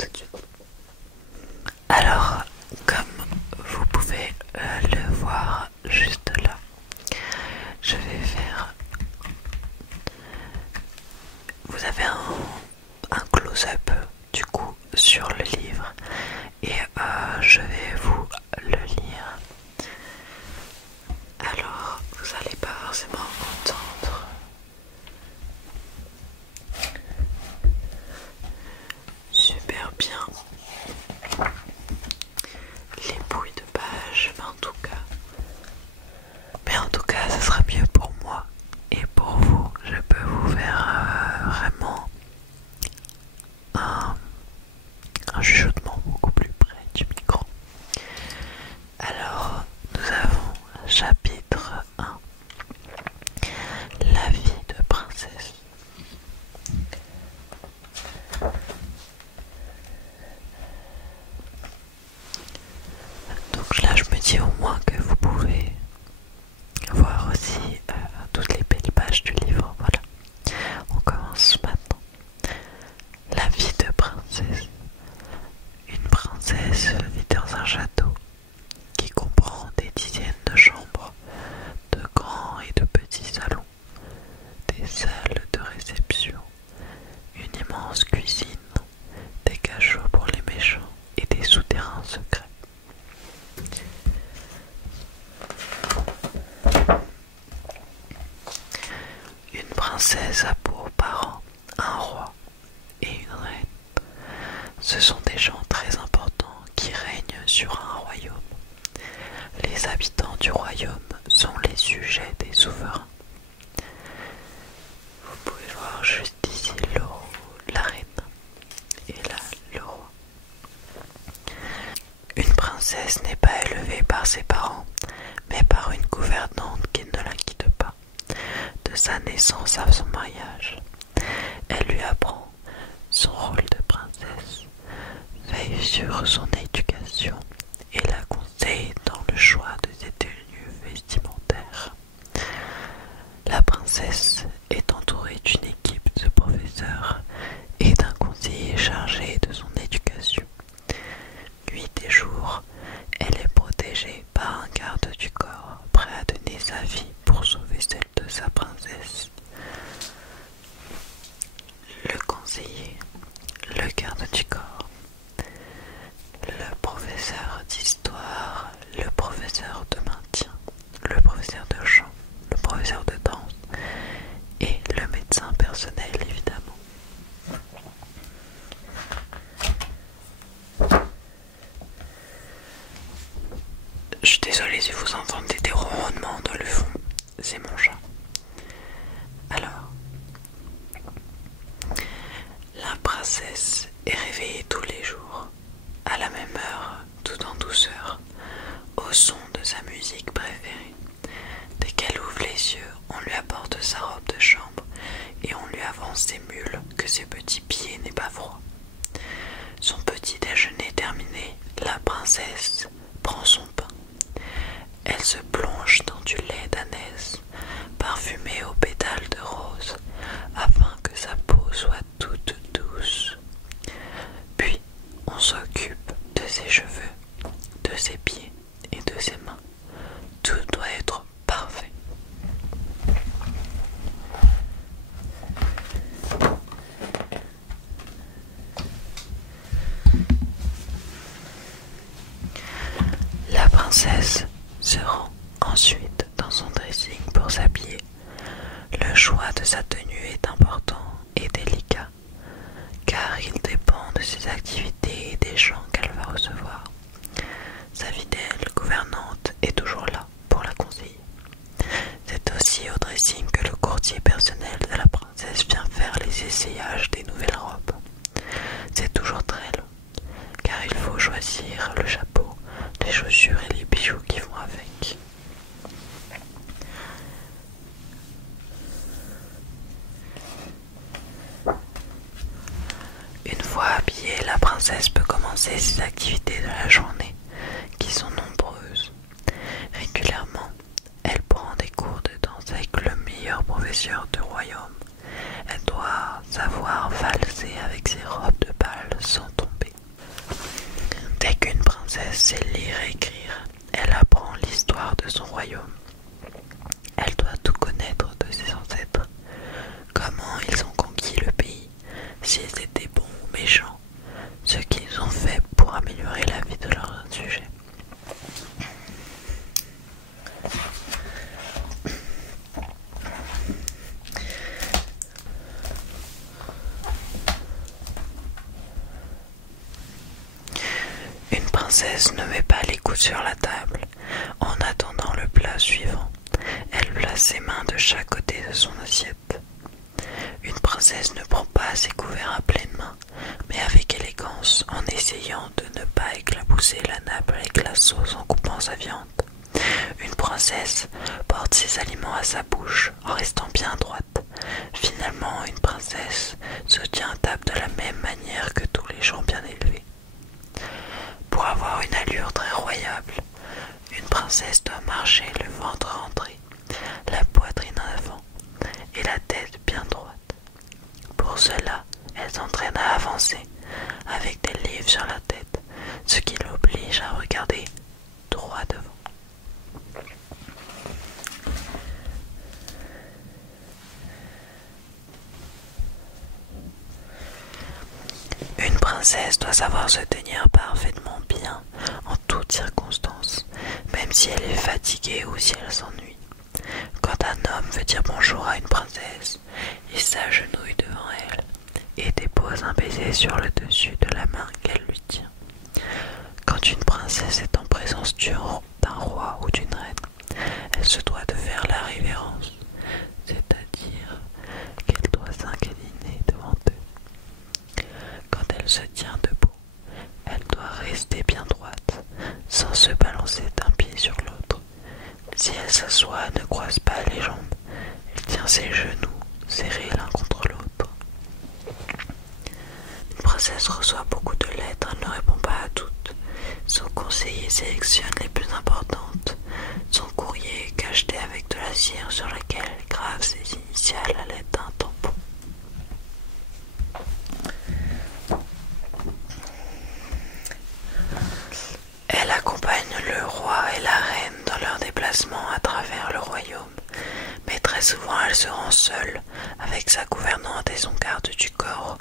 tout de suite. Alors, comme vous pouvez le voir juste là, je vais faire... Vous avez un close-up du coup sur le livre et je vais vous le lire. Alors, vous n'allez pas forcément entendre super bien les bruits de page, mais en tout cas, ça sera mieux pour moi et pour vous. Je peux vous faire vraiment un chuchotement beaucoup plus près du micro. Alors, nous avons chapitre 1, la vie de princesse. Donc là, je me dis au moins que vous pouvez voir aussi toutes les belles pages du livre. Voilà, on commence maintenant. La vie de princesse. Une princesse vit dans un château qui comprend des dizaines de chambres, de grands et de petits salons, des salles de réception, une immense cuisine, des cachots pour les méchants et des souterrains secrets. Une princesse a pour parents un roi et une reine. Ce sont des gens très importants qui règnent sur un royaume. Les habitants du royaume sont les sujets des souverains. Vous pouvez voir juste ici la reine et là le roi. Une princesse n'est pas élevée par ses parents, mais par une gouvernante qui ne la quitte pas, de sa naissance à son mariage. Elle lui apprend son rôle de princesse, veille sur son éducation et la conseille dans le choix de ses tenues vestimentaires. La princesse est entourée d'une équipe de professeurs et d'un conseiller chargé de son éducation. Nuit et jour, elle est protégée par un garde du corps prêt à donner sa vie pour sauver celle de sa princesse. Le conseiller, le garde du corps, le professeur d'histoire, le professeur de maintien, le professeur de chant, le professeur de danse et le médecin personnel évidemment. Je suis désolée si vous entendez des ronronnements dans le fond, c'est mon chat. Alors, la princesse est réveillée tous les jours, à la même heure, tout en douceur, au son de sa musique préférée. Dès qu'elle ouvre les yeux, on lui apporte sa robe de chambre et on lui avance ses mules, que ses petits pieds n'aient pas froid. Son petit déjeuner terminé, la princesse prend son pain. Elle se plonge dans du lait d'ânesse, parfumé aux pétales de rose, afin que sa peau soit toute douce. Puis, on s'occupe de ses cheveux, de ses pieds et de ses mains. Tout doit être parfait. La princesse se rend ensuite dans son dressing pour s'habiller. Le choix de sa tenue est important et délicat, car il dépend de ses activités et des gens qu'elle va recevoir. Sa fidèle gouvernante est toujours là pour la conseiller. C'est aussi au dressing que le courtier personnel de la princesse vient faire les essayages des nouvelles robes. C'est toujours très long, car il faut choisir le chapeau, les chaussures et les bijoux qui vont avec. Une fois habillée, la princesse peut commencer ses activités de la journée, qui sont nombreuses. Régulièrement, elle prend des cours de danse avec le meilleur professeur du royaume. Elle doit savoir valser avec ses robes de bal sans tomber. princesse ne met pas les coudes sur la table. En attendant le plat suivant, elle place ses mains de chaque côté de son assiette. Une princesse ne prend pas ses couverts à pleines mains, mais avec élégance, en essayant de ne pas éclabousser la nappe avec la sauce en coupant sa viande. Une princesse porte ses aliments à sa bouche en restant bien droite. Finalement, une princesse se tient à table de la même manière que tous les gens bien élevés. Pour avoir une allure très royale, une princesse doit marcher le ventre rentré, la poitrine en avant et la tête bien droite. Pour cela, elle s'entraîne à avancer avec des livres sur la tête, ce qui l'oblige à regarder droit devant. Une princesse doit savoir se tenir parfaitement bien en toutes circonstances, même si elle est fatiguée ou si elle s'ennuie. Quand un homme veut dire bonjour à une princesse, il s'agenouille devant elle et dépose un baiser sur le dessus de la main qu'elle lui tient. Quand une princesse est en présence d'un roi ou d'une reine, elle se doit de faire la révérence, c'est-à-dire qu'elle doit s'incliner devant eux. Quand elle se tient debout, elle doit rester bien droite, sans se balancer d'un pied sur l'autre. Si elle s'assoit, ne croise pas les jambes, elle tient ses genoux serrés l'un contre l'autre. Une princesse reçoit beaucoup de lettres, elle ne répond pas à toutes. Son conseiller sélectionne les plus importantes. Son courrier est cacheté avec de la cire sur laquelle elle grave ses initiales à l'aide d'un tampon. Elle accompagne le roi et la reine dans leurs déplacements à travers le royaume, mais très souvent elle se rend seule avec sa gouvernante et son garde du corps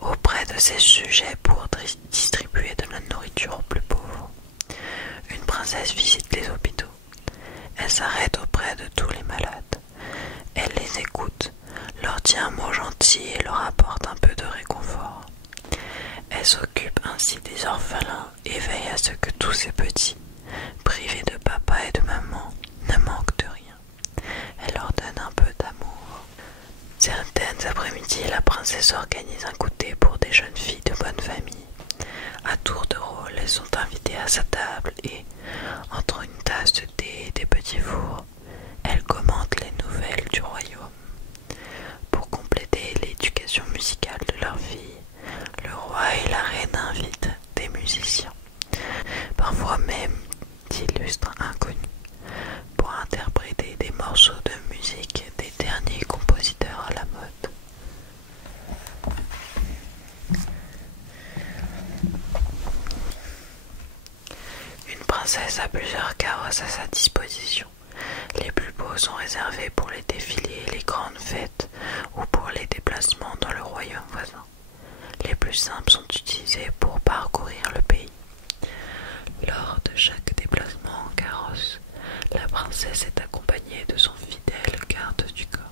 auprès de ses sujets pour distribuer de la nourriture aux plus pauvres. Une princesse visite les hôpitaux. Elle s'arrête auprès de tous les malades. Elle les écoute, leur dit un mot gentil et leur apporte un peu de réconfort. Elle s'occupe ainsi des orphelins et veille à ce que tous ces petits, privés de papa et de maman, ne manquent de rien. Elle leur donne un peu d'amour. Certaines après-midi, la princesse organise un goûter pour des jeunes filles de bonne famille. À tour de rôle, elles sont invitées à sa table et, entre une tasse de thé et des petits fours, elle commente les nouvelles du royaume. Pour compléter l'éducation musicale de leur fille, le roi et la reine invitent des musiciens, parfois même d'illustres inconnus, pour interpréter des morceaux de musique des derniers compositeurs à la mode. Une princesse a plusieurs carrosses à sa disposition. Les plus beaux sont réservés pour les défilés et les grandes fêtes ou pour les déplacements dans le royaume voisin. Les plus simples sont utilisés pour parcourir le pays. Lors de chaque déplacement en carrosse, la princesse est accompagnée de son fidèle garde du corps,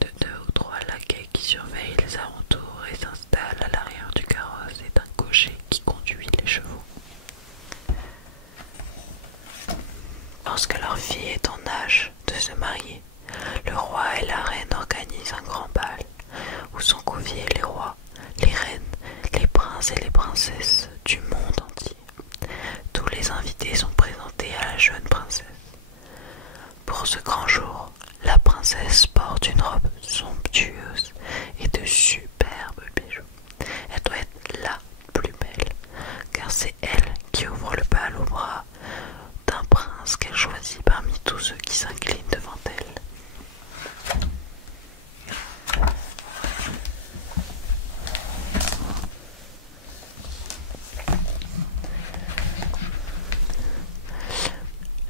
de 2 ou 3 laquais qui surveillent les alentours et s'installent à l'arrière du carrosse et d'un cocher qui conduit les chevaux. Lorsque leur fille est en âge de se marier, le roi et la reine organisent un grand bal où sont conviés les rois, les reines, les princes et les princesses du monde entier. Tous les invités sont présentés à la jeune princesse. Pour ce grand jour, la princesse porte une robe somptueuse et de superbes bijoux. Elle doit être la plus belle, car c'est elle qui ouvre le bal au bras d'un prince qu'elle choisit parmi tous ceux qui s'inclinent devant elle.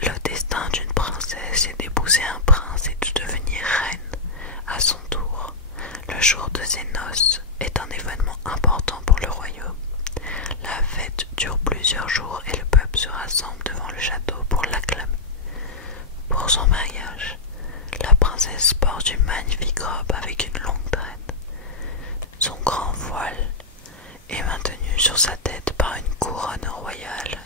Le destin d'une princesse est d'épouser un prince et de devenir reine à son tour. Le jour de ses noces est un événement important pour le royaume. La fête dure plusieurs jours et le peuple se rassemble devant le château pour l'acclamer. Pour son mariage, la princesse porte une magnifique robe avec une longue traîne. Son grand voile est maintenu sur sa tête par une couronne royale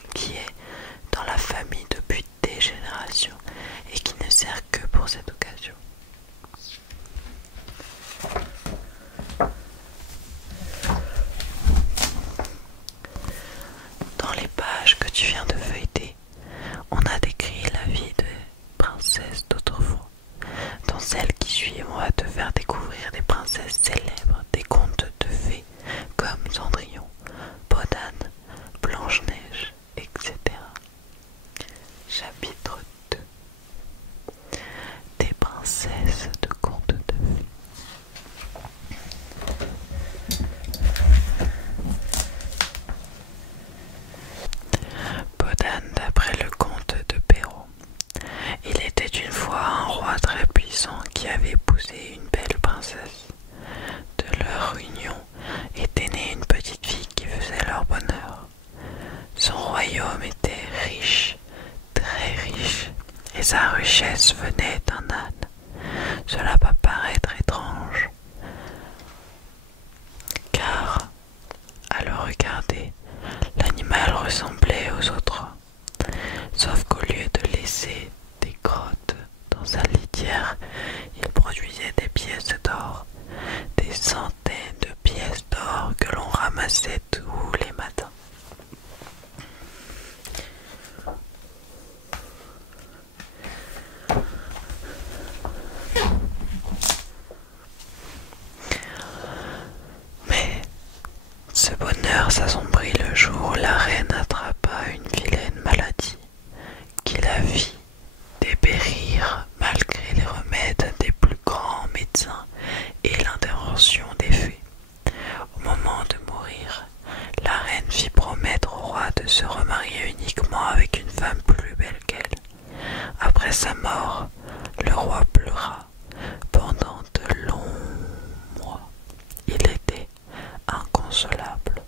sa richesse venait d'un âne. Cela peut paraître étrange, car, à le regarder, l'animal ressemblait aux autres, sauf qu'au lieu de laisser des grottes dans sa litière, il produisait des pièces d'or, des centaines de pièces d'or que l'on ramassait tous les matins. Mais ce bonheur s'assombrit le jour où la reine attrapa une vilaine maladie qui la vit dépérir malgré les remèdes des plus grands médecins et l'intervention des fées. Au moment de mourir, la reine fit promettre au roi de se remarier uniquement avec une femme plus belle qu'elle. Après sa mort, le roi pleura pendant de longs mois. Il était inconsolable.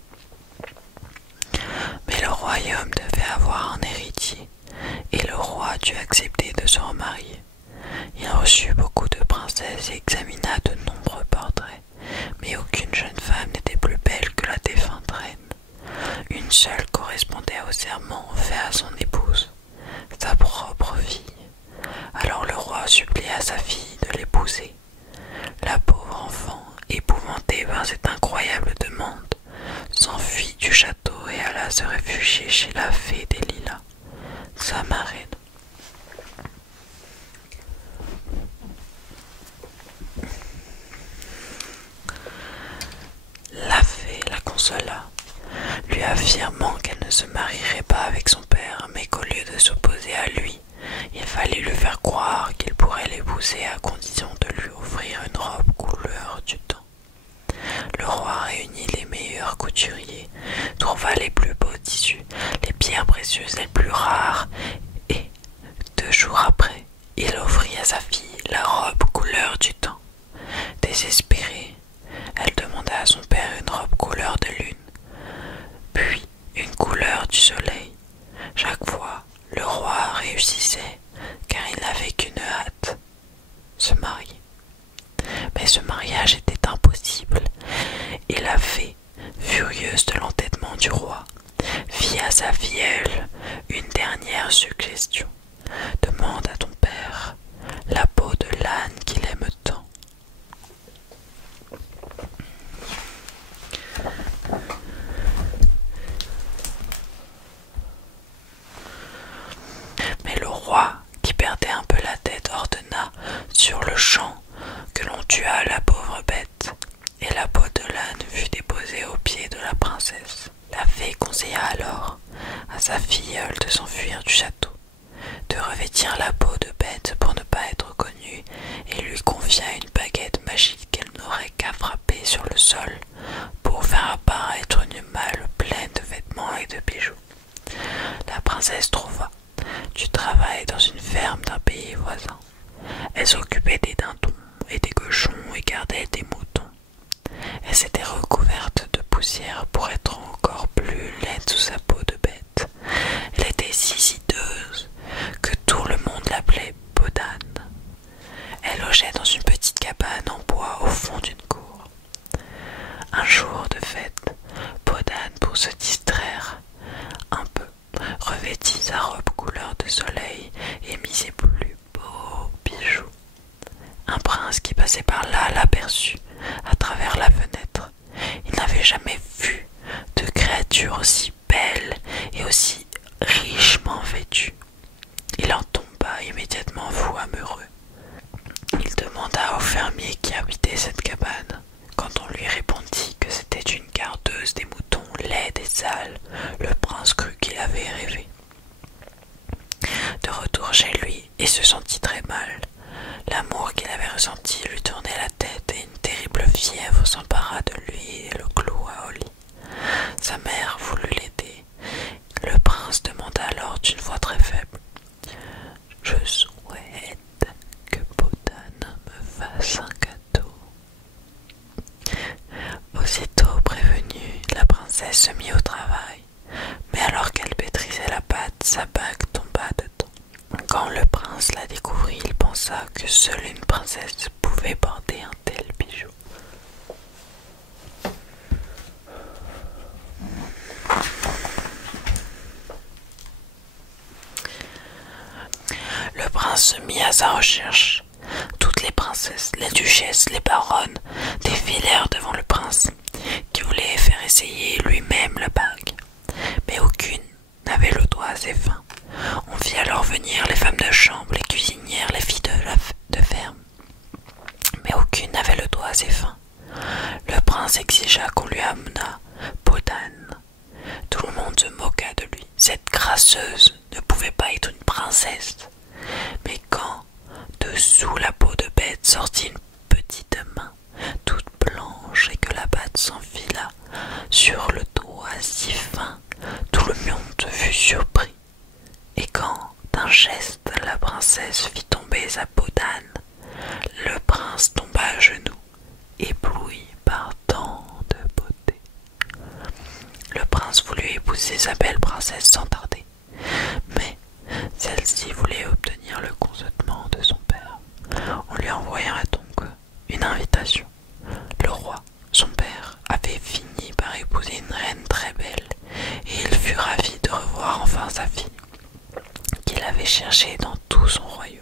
Mais le royaume devait avoir un héritier, et le roi dut accepter de se remarier. Il reçut beaucoup de princesses et examina de nombreux portraits, mais aucune jeune femme n'était plus belle que la défunte reine. Une seule correspondait au serment fait à son épouse, sa propre fille. Alors le roi supplia sa fille de l'épouser. La pauvre enfant, épouvantée par cette incroyable demande, s'enfuit du château et alla se réfugier chez la fée des lilas, sa marraine. La fée la consola, lui affirmant qu'elle ne se marierait pas avec son père, mais qu'au lieu de s'opposer à lui, il fallait lui faire croire qu'il pourrait l'épouser à condition de lui offrir une robe couleur du temps. Le roi réunit les meilleurs couturiers, trouva les plus beaux tissus, les pierres précieuses les plus rares, et 2 jours après, il offrit à sa fille la robe couleur du temps. Désespérée, elle demanda à son père une robe couleur de lune, puis une couleur du soleil. Chaque fois, le roi réussissait, car il n'avait qu'une hâte, se marier. Mais ce mariage était impossible, et la fée, furieuse de l'entêtement du roi, fit à sa filleule une dernière suggestion. Demande à ton père la peau de l'âne qu'il aime tant. Mais le roi, qui perdait un peu la tête, ordonna sur le champ que l'on tuât la pauvre bête, et la peau de l'âne fut déposée aux pieds de la princesse. La fée conseilla alors à sa filleule de s'enfuir du château, de revêtir la peau de bête pour ne pas être connue, et lui confia une baguette magique qu'elle n'aurait qu'à frapper sur le sol pour faire apparaître une malle pleine de vêtements et de bijoux. La princesse trouva du travail dans une ferme d'un pays voisin. Elle s'occupait des dindons et des cochons et gardait des moutons. Elle s'était recouverte de poussière pour être encore plus laide sous sa peau de bête. Elle était si hideuse que tout le monde l'appelait Podane. Elle logeait dans une petite cabane en bois au fond d'une cour. Un jour de fête, Podane, pour se distraire un peu, revêtit sa robe couleur de soleil et mit ses plus beaux bijoux. Un prince qui passait par là l'aperçut à travers la fenêtre. Il n'avait jamais vu de créature aussi belle et aussi richement vêtue. Il en tomba immédiatement fou amoureux. Il demanda au fermier qui habitait cette cabane. Quand on lui répondit que c'était une gardeuse des moutons laide et sale, le prince crut qu'il avait rêvé. De retour chez lui, il se sentit très mal. L'amour qu'il avait ressenti lui tournait la tête et une terrible fièvre s'empara de lui et le cloua au lit. Sa mère voulut l'aider. Le prince demanda alors d'une voix très faible: « Je souhaite que Podane me fasse un gâteau. » Aussitôt prévenue, la princesse se mit au travail, mais alors qu'elle pétrissait la pâte, sa bague tomba dedans. Quand le prince que seule une princesse pouvait porter un tel bijou. Le prince se mit à sa recherche. Toutes les princesses, les duchesses, les baronnes défilèrent devant le prince, qui voulait faire essayer lui-même la bague. Mais aucune n'avait le doigt assez fin. On vit alors venir les femmes de chambre, les cuisinières, les filles de ferme. Mais aucune n'avait le doigt assez fin. Le prince exigea qu'on lui amenât peau d'âne. Tout le monde se moqua de lui. Cette grasseuse ne pouvait pas être une princesse. Mais quand, dessous la peau de bête, sortit une petite main, toute blanche, et que la batte s'enfila sur le doigt si fin, tout le monde fut surpris. Et quand, d'un geste, la princesse fit tomber sa peau d'âne, le prince tomba à genoux, ébloui par tant de beauté. Le prince voulut épouser sa belle princesse sans tarder, mais celle-ci voulait obtenir le consentement de son père. On lui envoya donc une invitation. Le roi, son père, avait fini par épouser une reine très belle, et il fut ravi de revoir enfin sa fille, qu'il avait cherchée dans tout son royaume.